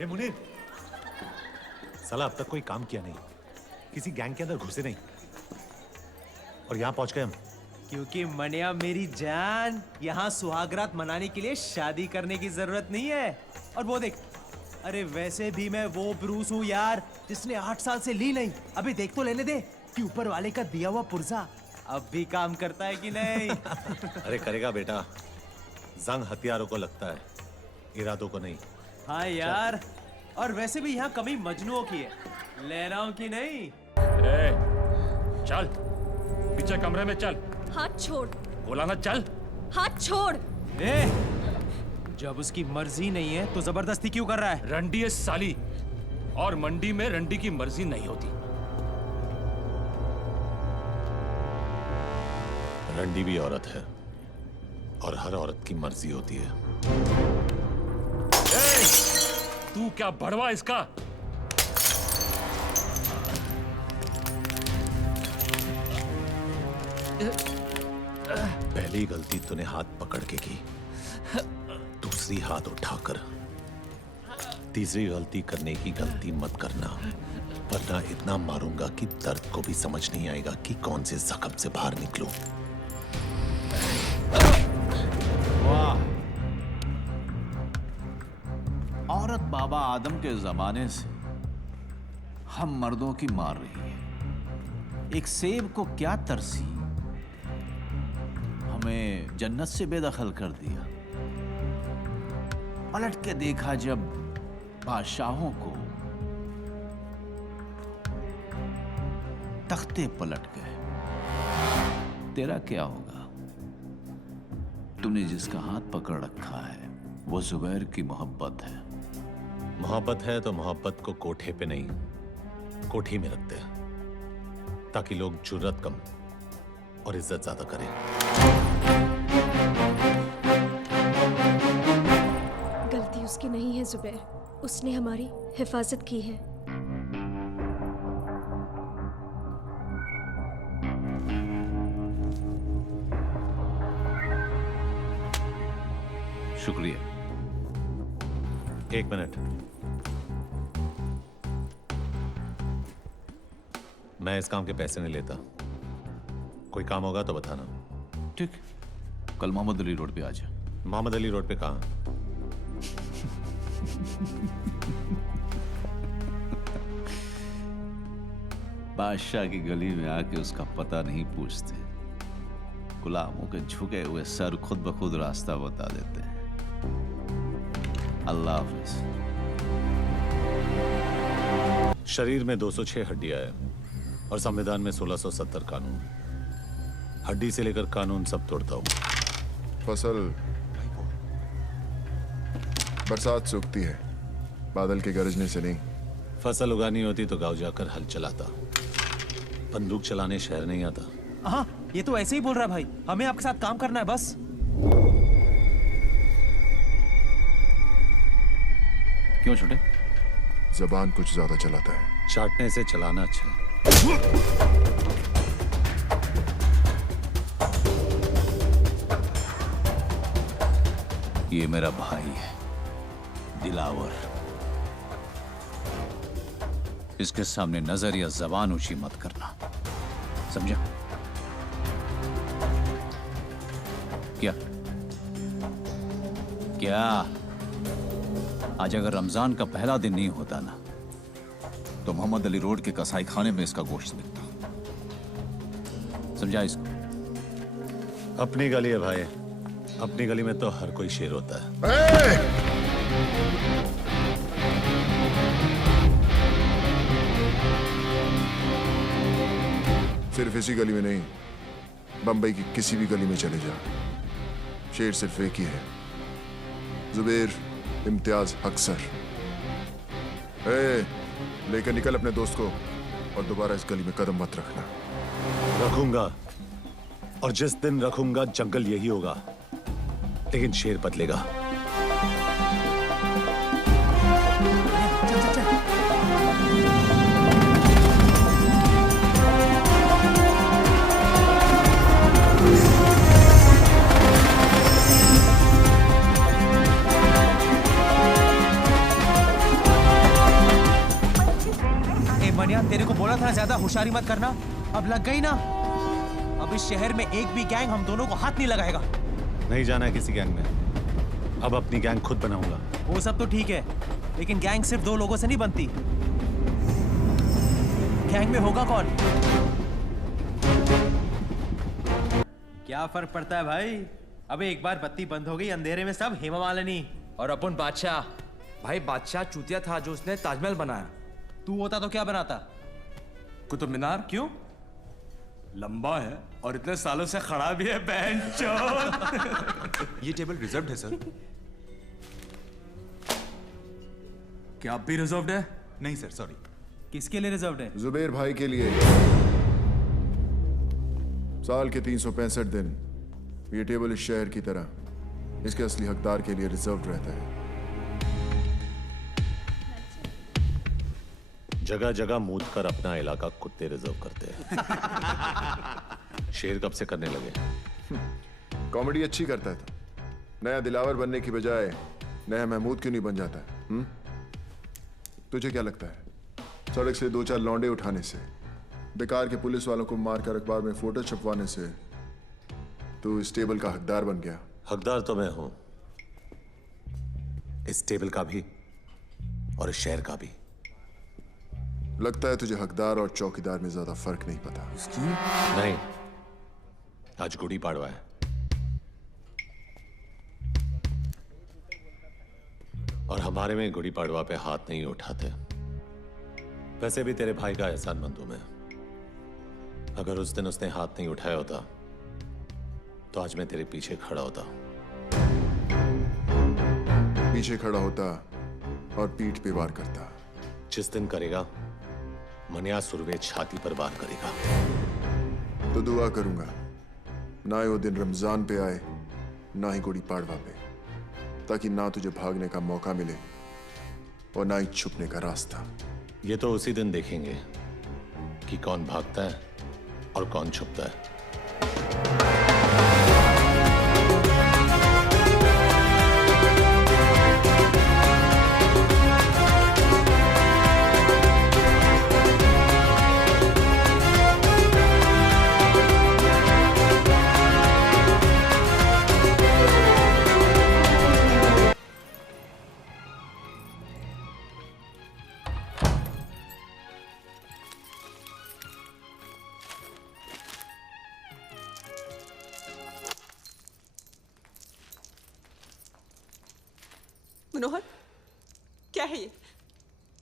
ए मुनीर, साला अब तक कोई काम किया नहीं, किसी गैंग के अंदर घुसे नहीं, और यहाँ पहुंच गए हम। क्योंकि मनिया मेरी जान, यहाँ सुहागरात मनाने के लिए शादी करने की जरूरत नहीं है। और वो देख, अरे वैसे भी मैं वो ब्रूस हूँ यार, जिसने 8 साल से ली नहीं। अभी देख तो लेने दे कि ऊपर वाले का दिया हुआ पुर्जा अब भी काम करता है कि नहीं। अरे करेगा बेटा, जंग हथियारों को लगता है, इरादों को नहीं। हाँ यार, और वैसे भी यहाँ कमी मजनुओं की है, ले रहा हूँ कि नहीं। ए, चल पीछे कमरे में चल। हाथ छोड़। बोला ना चल। हाथ छोड़। ए, जब उसकी मर्जी नहीं है तो जबरदस्ती क्यों कर रहा है? रंडी है साली, और मंडी में रंडी की मर्जी नहीं होती। रंडी भी औरत है, और हर औरत की मर्जी होती है। ए, तू क्या बड़वा इसका? पहली गलती तूने हाथ पकड़ के की, दूसरी हाथ उठाकर, तीसरी गलती करने की गलती मत करना, वरना इतना मारूंगा कि दर्द को भी समझ नहीं आएगा कि कौन से जख्म से बाहर निकलूं। वाह, औरत बाबा आदम के जमाने से हम मर्दों की मार रही है। एक सेब को क्या तरसी, हमें जन्नत से बेदखल कर दिया। पलट के देखा जब बादशाहों को, तख्ते पलट गए। तेरा क्या होगा? तूने जिसका हाथ पकड़ रखा है वो जुबैर की मोहब्बत है। मोहब्बत है तो मोहब्बत को कोठे पे नहीं, कोठी में रखते हैं, ताकि लोग जुर्रत कम और इज्जत ज्यादा करें। गलती उसकी नहीं है जुबैर, उसने हमारी हिफाजत की है। शुक्रिया। एक मिनट, मैं इस काम के पैसे नहीं लेता। कोई काम होगा तो बताना। ठीक, कल मोहम्मद अली रोड पे आ जा। मोहम्मद अली रोड पे कहाँ? बादशाह की गली में आके उसका पता नहीं पूछते, गुलामों के झुके हुए सर खुद ब खुद रास्ता बता देते हैं। अल्लाह हाफिज। शरीर में 206 हड्डियां है और संविधान में 1670 कानून। हड्डी से लेकर कानून सब तोड़ता हूँ। फसल बरसात से उगती है, बादल के गरजने से नहीं। फसल उगानी होती तो गांव जाकर हल चलाता, बंदूक चलाने शहर नहीं आता। हाँ, ये तो ऐसे ही बोल रहा है भाई, हमें आपके साथ काम करना है बस। क्यों छोटे? जबान कुछ ज्यादा चलाता है। चाटने से चलाना अच्छा है। ये मेरा भाई है दिलावर, इसके सामने नजर या जबान ऊंची मत करना, समझा? क्या क्या आज अगर रमजान का पहला दिन नहीं होता ना, तो मोहम्मद अली रोड के कसाई खाने में इसका गोश्त बिकता। समझा इसको? अपनी गली है भाई, अपनी गली में तो हर कोई शेर होता है। सिर्फ इसी गली में नहीं, बंबई की किसी भी गली में चले जा, शेर सिर्फ एक ही है, जुबैर इम्तियाज अक्सर। लेकर निकल अपने दोस्त को, और दोबारा इस गली में कदम मत रखना। रखूंगा, और जिस दिन रखूंगा जंगल यही होगा, लेकिन शेर बदलेगा। क्या तेरे को बोला था ज्यादा होशियारी मत करना? अब लग गई ना? अब इस शहर में एक भी गैंग हम दोनों को हाथ नहीं लगाएगा। नहीं जाना है किसी गैंग में। अब अपनी गैंग खुद बनाऊंगा। वो सब तो ठीक है, लेकिन गैंग सिर्फ 2 लोगों से नहीं बनती। गैंग में होगा कौन? क्या फर्क पड़ता है भाई? अबे एक बार बत्ती बंद हो गई, अंधेरे में सब हेमा मालिनी। और अपन बादशाह। भाई बादशाह चूतिया था जो उसने ताजमहल बनाया। तू होता तो क्या बनाता? कुतुब मीनार। क्यों? लंबा है और इतने सालों से खड़ा भी है बेंचो। ये टेबल रिजर्व्ड है सर। क्या आप भी रिजर्व्ड है? नहीं सर, सॉरी। किसके लिए रिजर्व्ड है? जुबेर भाई के लिए। साल के 365 दिन ये टेबल इस शहर की तरह इसके असली हकदार के लिए रिजर्व्ड रहता है। जगह जगह मूत कर अपना इलाका कुत्ते रिजर्व करते हैं। शेर कब से करने लगे? कॉमेडी अच्छी करता है तो नया दिलावर बनने की बजाय नया महमूद क्यों नहीं बन जाता है? तुझे क्या लगता है सड़क से 2-4 लौंडे उठाने से, बेकार के पुलिस वालों को मारकर अखबार में फोटो छपवाने से तू इस टेबल का हकदार बन गया? हकदार तो मैं हूं, इस टेबल का भी और इस शहर का भी। लगता है तुझे हकदार और चौकीदार में ज्यादा फर्क नहीं पता। नहीं, आज गुड़ी पाड़वा है और हमारे में गुड़ी पाड़वा पे हाथ नहीं उठाते। वैसे भी तेरे भाई का एहसानमंद हूं मैं। अगर उस दिन उसने हाथ नहीं उठाया होता तो आज मैं तेरे पीछे खड़ा होता। पीछे खड़ा होता और पीठ पे वार करता। जिस दिन करेगा मनिया सुरवे छाती पर वार करेगा। तो दुआ करूंगा ना ही वो दिन रमजान पे आए ना ही गुड़ी पाड़वा पे, ताकि ना तुझे भागने का मौका मिले और ना ही छुपने का रास्ता। ये तो उसी दिन देखेंगे कि कौन भागता है और कौन छुपता है। मनोहर, क्या है ये?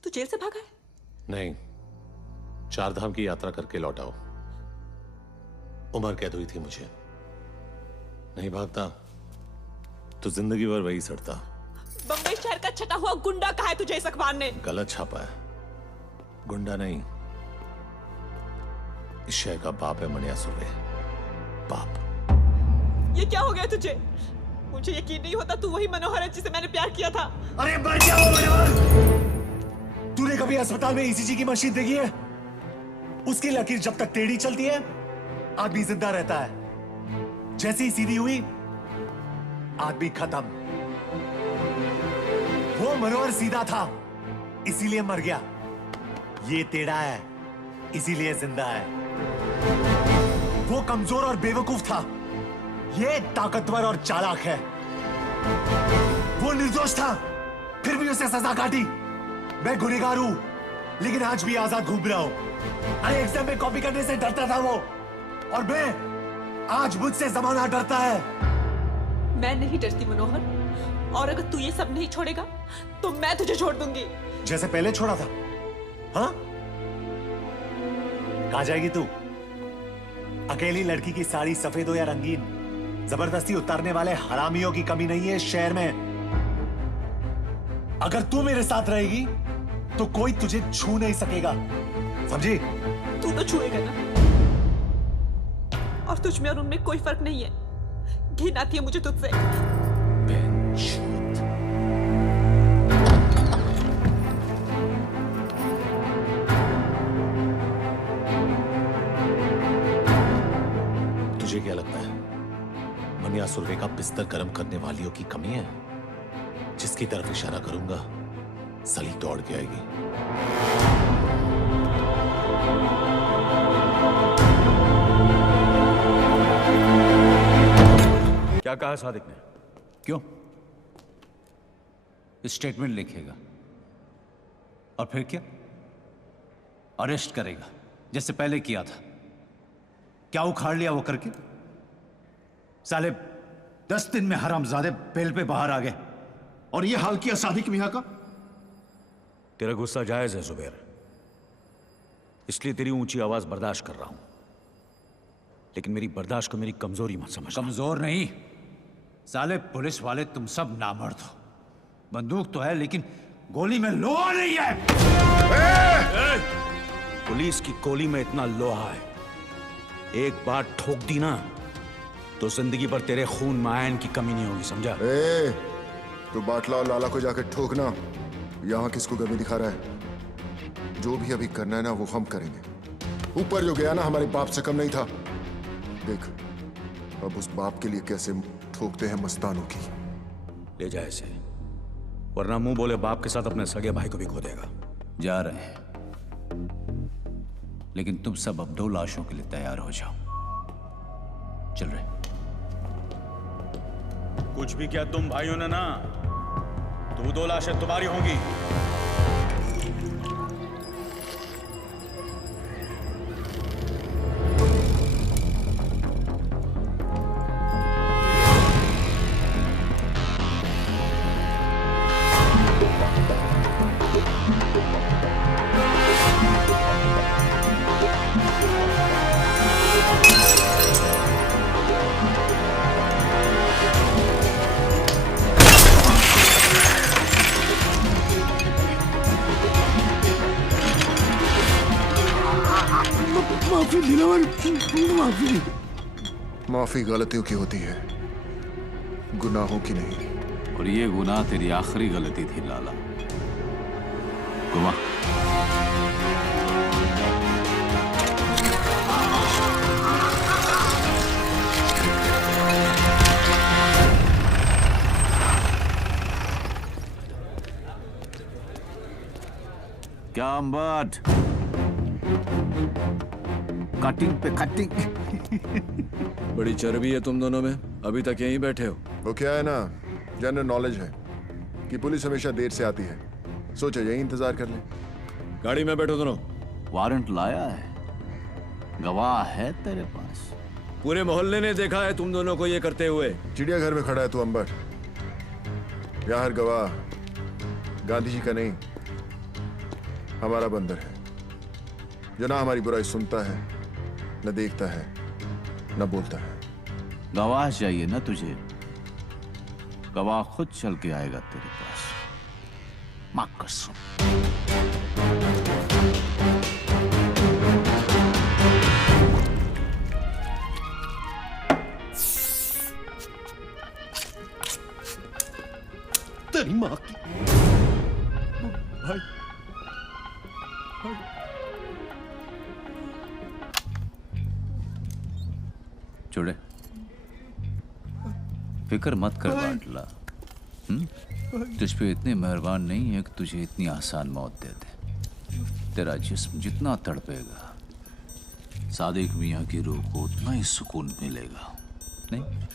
तू जेल से भागा है? नहीं, 4 धाम की यात्रा करके लौटाओ। उम्र कैद हुई थी मुझे। नहीं भागता तो जिंदगी भर वही सड़ता। बम्बई शहर का छटा हुआ गुंडा कहा है तुझे इस अखबार ने? गलत छापा है। गुंडा नहीं, इस शहर का बाप है मनिया सुर्वे। बाप। ये क्या हो गया तुझे? मुझे यकीन नहीं होता तू वही मनोहर है जिसे मैंने प्यार किया था। अरे मर जाओ मनोहर! तूने कभी अस्पताल में ईसीजी की मशीन देखी है? उसकी लकीर जब तक टेढ़ी चलती है आदमी जिंदा रहता है। जैसे ही सीधी हुई आदमी खत्म। वो मनोहर सीधा था इसीलिए मर गया। ये टेढ़ा है इसीलिए जिंदा है। वो कमजोर और बेवकूफ था, ये ताकतवर और चालाक है। वो निर्दोष था फिर भी उसे सजा काटी। मैं गुनहगार हूं लेकिन आज भी आजाद घूम रहा हूं। अरे एग्जाम में कॉपी करने से डरता था वो, और मैं आज मुझसे जमाना डरता है। मैं नहीं डरती मनोहर, और अगर तू ये सब नहीं छोड़ेगा तो मैं तुझे छोड़ दूंगी। जैसे पहले छोड़ा था। हाँ, कहां जाएगी तू? अकेली लड़की की साड़ी सफेद हो या रंगीन, जबरदस्ती उतारने वाले हरामियों की कमी नहीं है इस शहर में। अगर तू मेरे साथ रहेगी तो कोई तुझे छू नहीं सकेगा, समझी? तू तो छुएगा ना, और तुझ में और उनमें कोई फर्क नहीं है। घिन आती है मुझे तुझसे। तुझे क्या लगता है मनिया सुर्वे का बिस्तर गर्म करने वालियों की कमी है? जिसकी तरफ इशारा करूंगा सली दौड़ के आएगी। क्या कहा सादिक ने? क्यों? स्टेटमेंट लिखेगा और फिर क्या? अरेस्ट करेगा जैसे पहले किया था। क्या उखाड़ लिया वो करके? साले 10 दिन में हरामजादे बेल पे बाहर आ गए और ये हाल किया सादिक मियां का। तेरा गुस्सा जायज है जुबैर, इसलिए तेरी ऊंची आवाज बर्दाश्त कर रहा हूं, लेकिन मेरी बर्दाश्त को मेरी कमजोरी मत समझ। कमजोर नहीं साले, पुलिस वाले तुम सब नामर्द हो। बंदूक तो है लेकिन गोली में लोहा नहीं है। पुलिस की गोली में इतना लोहा है, एक बार ठोक दी ना तो जिंदगी भर तेरे खून में आयन की कमी नहीं होगी, समझा? तो बाटला और लाला को जाकर ठोकना। यहाँ किसको कमी दिखा रहा है? जो भी अभी करना है ना वो हम करेंगे। ऊपर जो गया ना हमारे बाप से कम नहीं था। देख अब उस बाप के लिए कैसे ठोकते हैं मस्तानों की। ले जाए इसे, वरना मुंह बोले बाप के साथ अपने सगे भाई को भी खो देगा। जा रहे हैं, लेकिन तुम सब अब 2 लाशों के लिए तैयार हो जाओ। चल रहे। कुछ भी किया तुम भाइयों ने ना, तो 2 लाशें तुम्हारी होंगी। माफी गलतियों की होती है, गुनाहों की नहीं। और ये गुनाह तेरी आखिरी गलती थी लाला। गुमा क्या अम्बट, कटिंग पे कटिंग। बड़ी चर्बी है तुम दोनों में, अभी तक यहीं बैठे हो। वो क्या है ना, जनरल नॉलेज है कि पुलिस हमेशा देर से आती है। सोचा यही इंतजार कर ले। गाड़ी में बैठो दोनों। वारंट लाया है, गवाह है तेरे पास। पूरे मोहल्ले ने देखा है तुम दोनों को ये करते हुए। चिड़ियाघर में खड़ा है तू अंबर। यहाँ हर गवाह गांधी जी का नहीं, हमारा बंदर है, जो ना हमारी बुराई सुनता है, न देखता है, न बोलता है। गवाह चाहिए ना तुझे? गवाह खुद चल के आएगा तेरे पास। मां कसम। तेरी मां की। भाई छोड़े, फिक्र मत कर बाटला। तुझ पे इतने मेहरबान नहीं है कि तुझे इतनी आसान मौत दे दे। तेरा जिस्म जितना तड़पेगा, सादिक मियां की रूह को उतना ही सुकून मिलेगा। नहीं?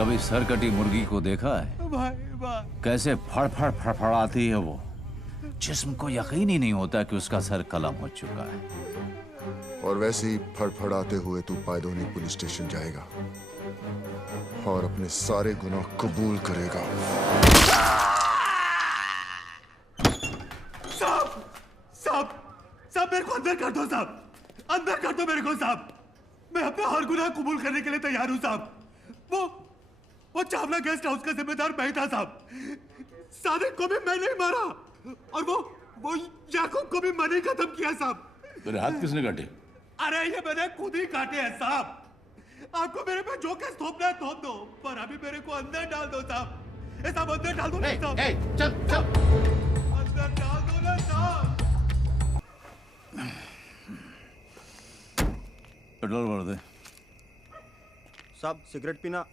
कभी सरकटी मुर्गी को देखा है? कैसे फड़फड़ फड़फड़ाती है वो? जिस्म को यकीन ही नहीं होता कि उसका सर कलम हो चुका है। और वैसे ही फड़फड़ाते हुए तू पायदोनी पुलिस स्टेशन जाएगा और अपने सारे गुनाह कबूल करेगा। साहब मेरे को अंदर कर दो साहब, अंदर कर दो मेरे को साहब। मैं अपना हर गुनाह कबूल करने के लिए तैयार हूं साहब। वो चावला गेस्ट हाउस का जिम्मेदार मैं था साहब। सादिक को भी मैंने ही मारा और वो याकूब को भी मैंने ही खत्म किया साहब। तेरे हाथ किसने काटे? अरे ये मैंने खुद ही काटे हैं साहब। आपको मेरे पे जो केस थोपना है थोप दो, पर अभी मेरे को अंदर डाल दो साहब। ये साहब अंदर डाल दो ना साहब। चल अंदर डाल दो ना साहब। पेट्रोल भर दे साहब। सिगरेट पीना?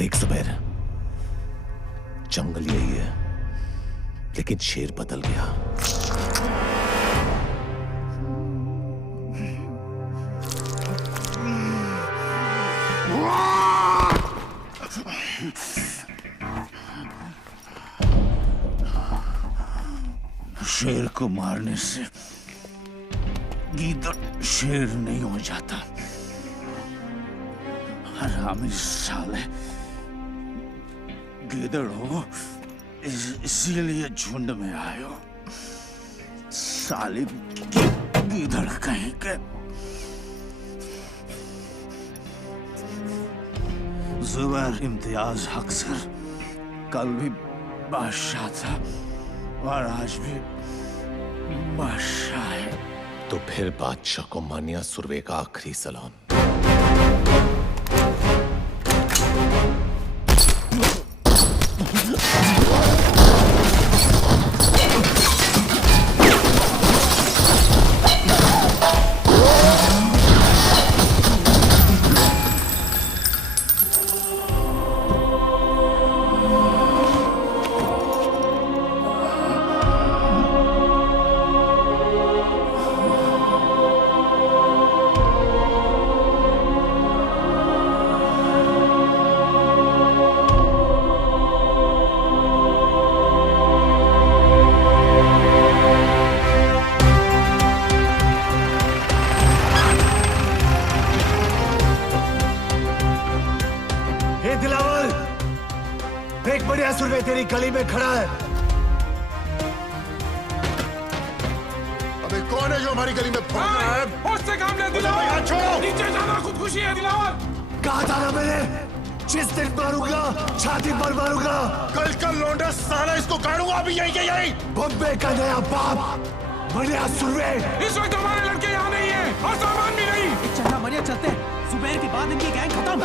देख जुबैर, जंगल यही है, लेकिन शेर बदल गया। शेर को मारने से गीदड़ शेर नहीं हो जाता। हरामी साले, गीदड़ हो इसीलिए झुंड में आए हो। साले गीदड़ कहीं के। जुबैर इम्तियाज हक सर कल भी बादशाह था और आज भी बादशाह है। तो फिर बादशाह को मानिया सुरवे का आखिरी सलाम। सुरवे तेरी गली में खड़ा है। अबे कौन है जो हमारी गली में भौंक रहा है? उससे काम ले दिलावर, छोड़ो। नीचे जाना खुदकुशी है दिलावर। कहा था ना मैंने, जिस दिन मारूंगा छाती पर मारूंगा। कल का लौंडा साला इसको गाड़ूंगा अभी यही के यही। बॉम्बे का नया बाप मनिया सुरवे। इस वक्त हमारे लड़के यहाँ नहीं है और सामान भी नहीं। चलना मनिया, चलते हैं। जुबैर के बाद इनकी गैंग खत्म।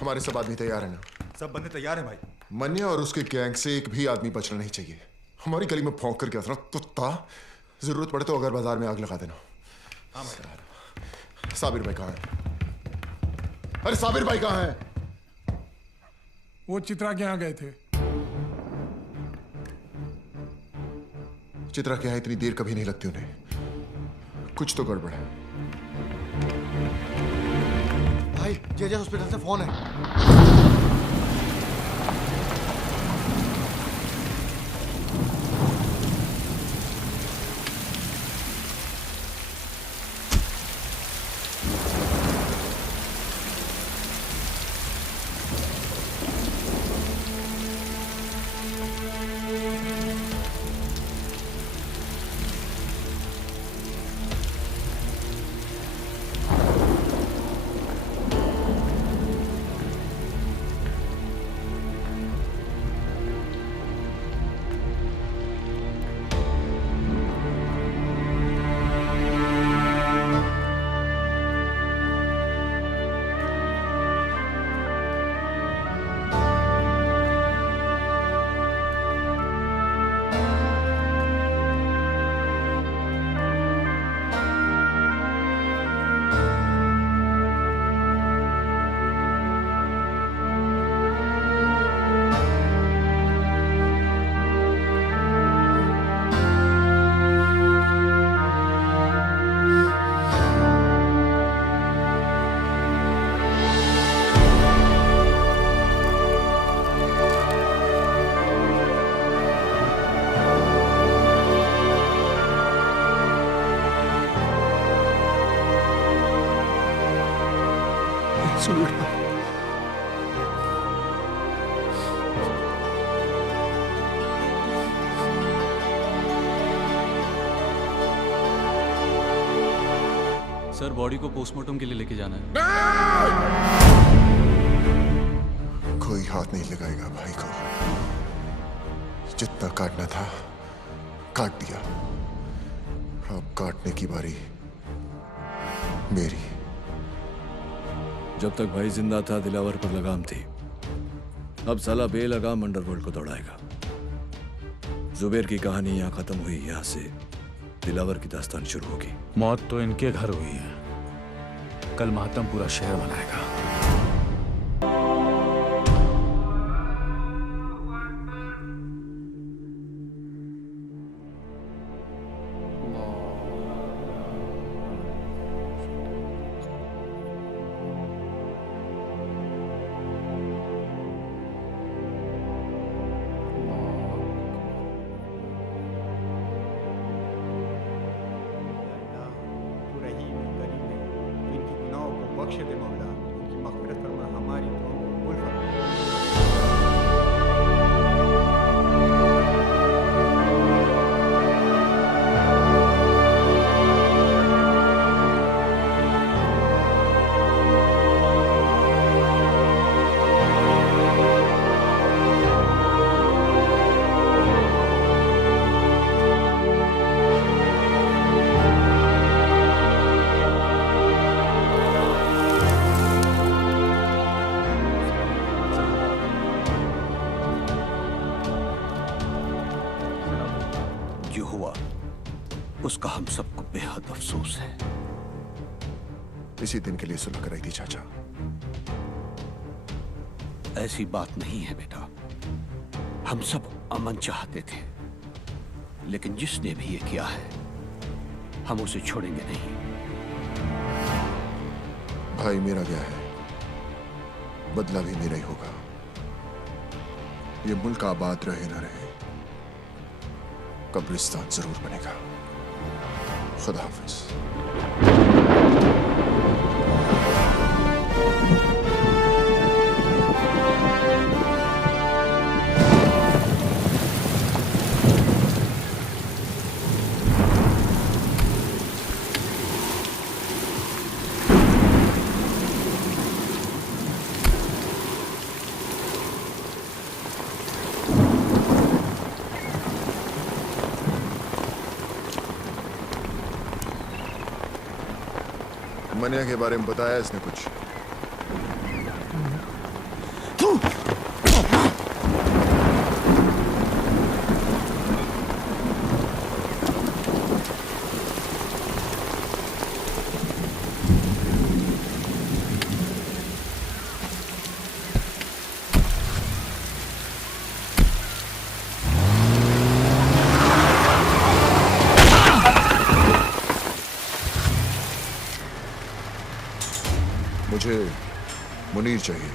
हमारे सब आदमी तैयार है ना? सब बंदे तैयार हैं भाई। मन्या और उसके गैंग से एक भी आदमी बचना नहीं चाहिए। हमारी गली में भौंक कर क्या था कुत्ता। जरूरत पड़े तो अगर बाजार में आग लगा देना। साबिर भाई कहाँ है? अरे साबिर भाई कहाँ है? वो चित्रा के यहाँ गए थे। चित्रा के यहाँ इतनी देर कभी नहीं लगती उन्हें। कुछ तो गड़बड़ है। भाई जेजे हॉस्पिटल से फोन है। सर बॉडी को पोस्टमार्टम के लिए लेके जाना है। कोई हाथ नहीं लगाएगा भाई को। जितना काटना था काट दिया। अब काटने की बारी मेरी। जब तक भाई जिंदा था दिलावर पर लगाम थी। अब साला बेलगाम अंडरवर्ल्ड को दौड़ाएगा। जुबेर की कहानी यहाँ खत्म हुई। यहाँ से दिलावर की दास्तान शुरू होगी। मौत तो इनके घर हुई है, कल मातम पूरा शहर मनाएगा। बख्श दे मौला, उनकी मग़फ़िरत फरमा, हमारी दुआओं को कबूल फरमा। उसका हम सबको बेहद अफसोस है। इसी दिन के लिए सुलह कराई थी चाचा। ऐसी बात नहीं है बेटा, हम सब अमन चाहते थे, लेकिन जिसने भी ये किया है हम उसे छोड़ेंगे नहीं। भाई मेरा गया है, बदला भी मेरा ही होगा। ये मुल्क आबाद रहे ना रहे, कब्रिस्तान जरूर बनेगा। खुदा हाफिज। मनिया के बारे में बताया इसने कुछ? मुझे मुनीर चाहिए।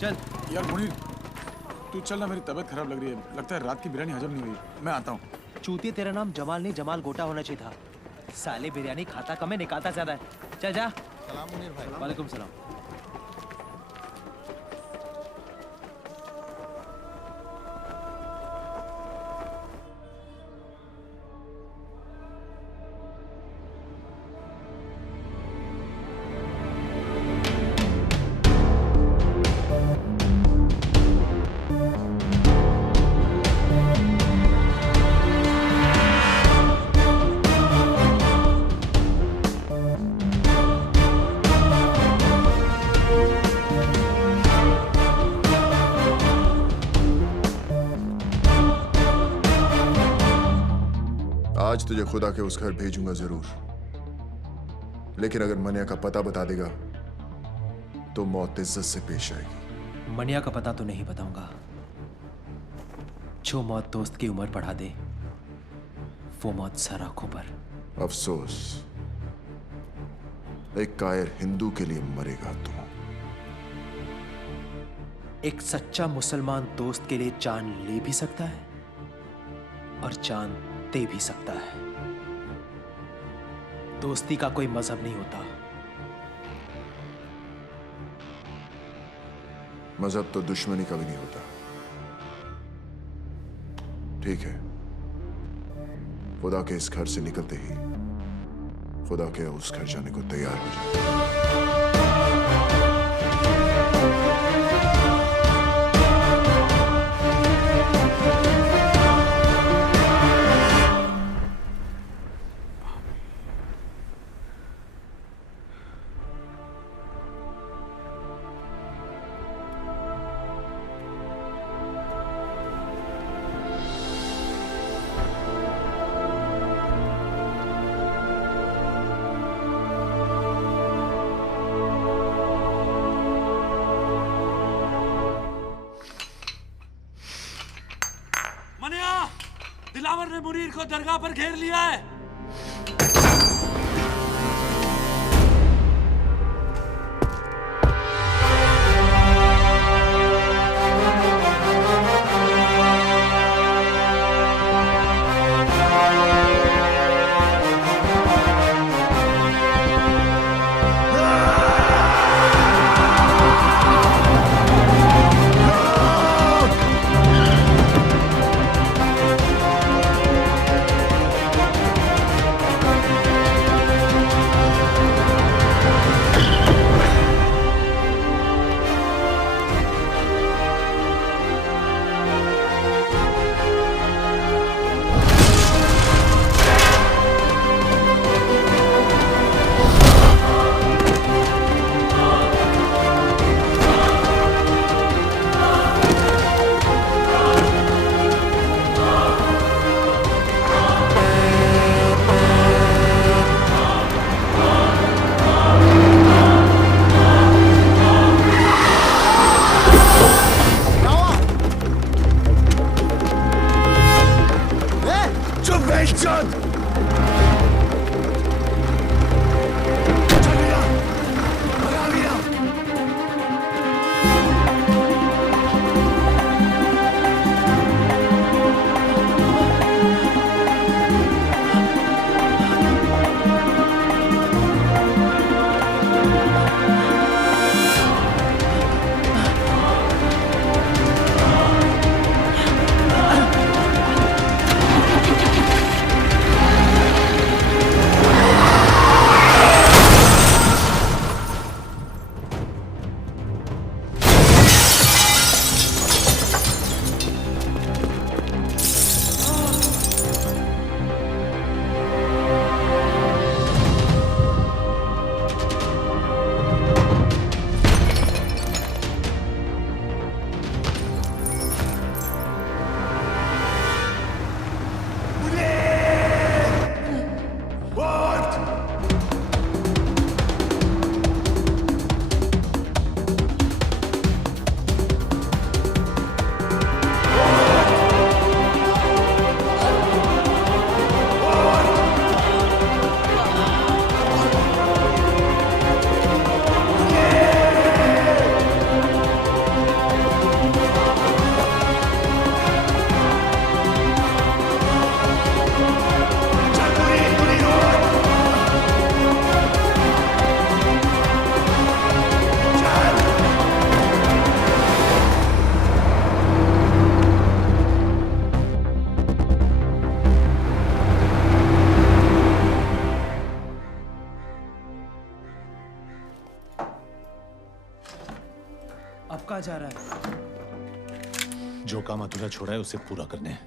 चल यार मुनीर, तू चल ना, मेरी तबीयत खराब लग रही है। लगता है रात की बिरयानी हजम नहीं हुई। मैं आता हूँ। चूतिया, तेरा नाम जमाल नहीं जमाल गोटा होना चाहिए था। साले बिरयानी खाता कम है, निकालता ज्यादा है। चल जा। सलाम मुनीर भाई। वालेकुम सलाम। आज तुझे खुदा के उस घर भेजूंगा जरूर, लेकिन अगर मनिया का पता बता देगा तो मौत इज्जत से पेश आएगी। मनिया का पता तो नहीं बताऊंगा। जो मौत दोस्त की उम्र बढ़ा दे, वो मौत सर आंखों पर। अफसोस, एक कायर हिंदू के लिए मरेगा तू। एक सच्चा मुसलमान दोस्त के लिए जान ले भी सकता है और जान दे भी सकता है। दोस्ती का कोई मजहब नहीं होता। मजहब तो दुश्मनी का भी नहीं होता। ठीक है, खुदा के इस घर से निकलते ही खुदा के उस घर जाने को तैयार हो जाए। दिलावर ने मुनीर को दरगाह पर घेर लिया है। अब कहाँ जा रहा है? जो काम अधूरा छोड़ा है उसे पूरा करने,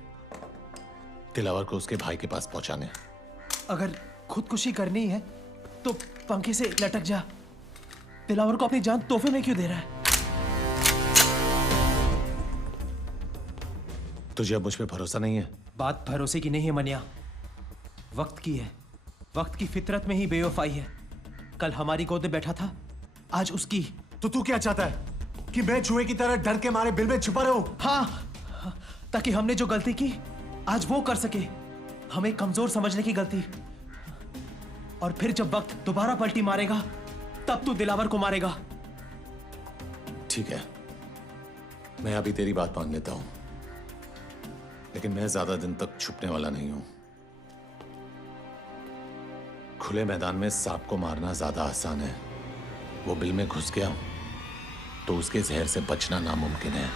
दिलावर को उसके भाई के पास पहुंचाने। अगर खुदकुशी करनी है तो पंखे से लटक जा। दिलावर को अपनी जान तोहफे में क्यों दे रहा है? तुझे अब मुझ पे भरोसा नहीं है? बात भरोसे की नहीं है मनिया, वक्त की है। वक्त की फितरत में ही बेवफाई है। कल हमारी गोद में बैठा था, आज उसकी। तो तू क्या चाहता है कि मैं चूहे की तरह डर के मारे बिल में छुपा रहूं? हाँ, ताकि हमने जो गलती की आज वो कर सके, हमें कमजोर समझने की गलती। और फिर जब वक्त दोबारा पलटी मारेगा तब तू दिलावर को मारेगा। ठीक है, मैं अभी तेरी बात मान लेता हूं, लेकिन मैं ज्यादा दिन तक छुपने वाला नहीं हूं। खुले मैदान में सांप को मारना ज्यादा आसान है, वो बिल में घुस गया तो उसके जहर से बचना नामुमकिन है।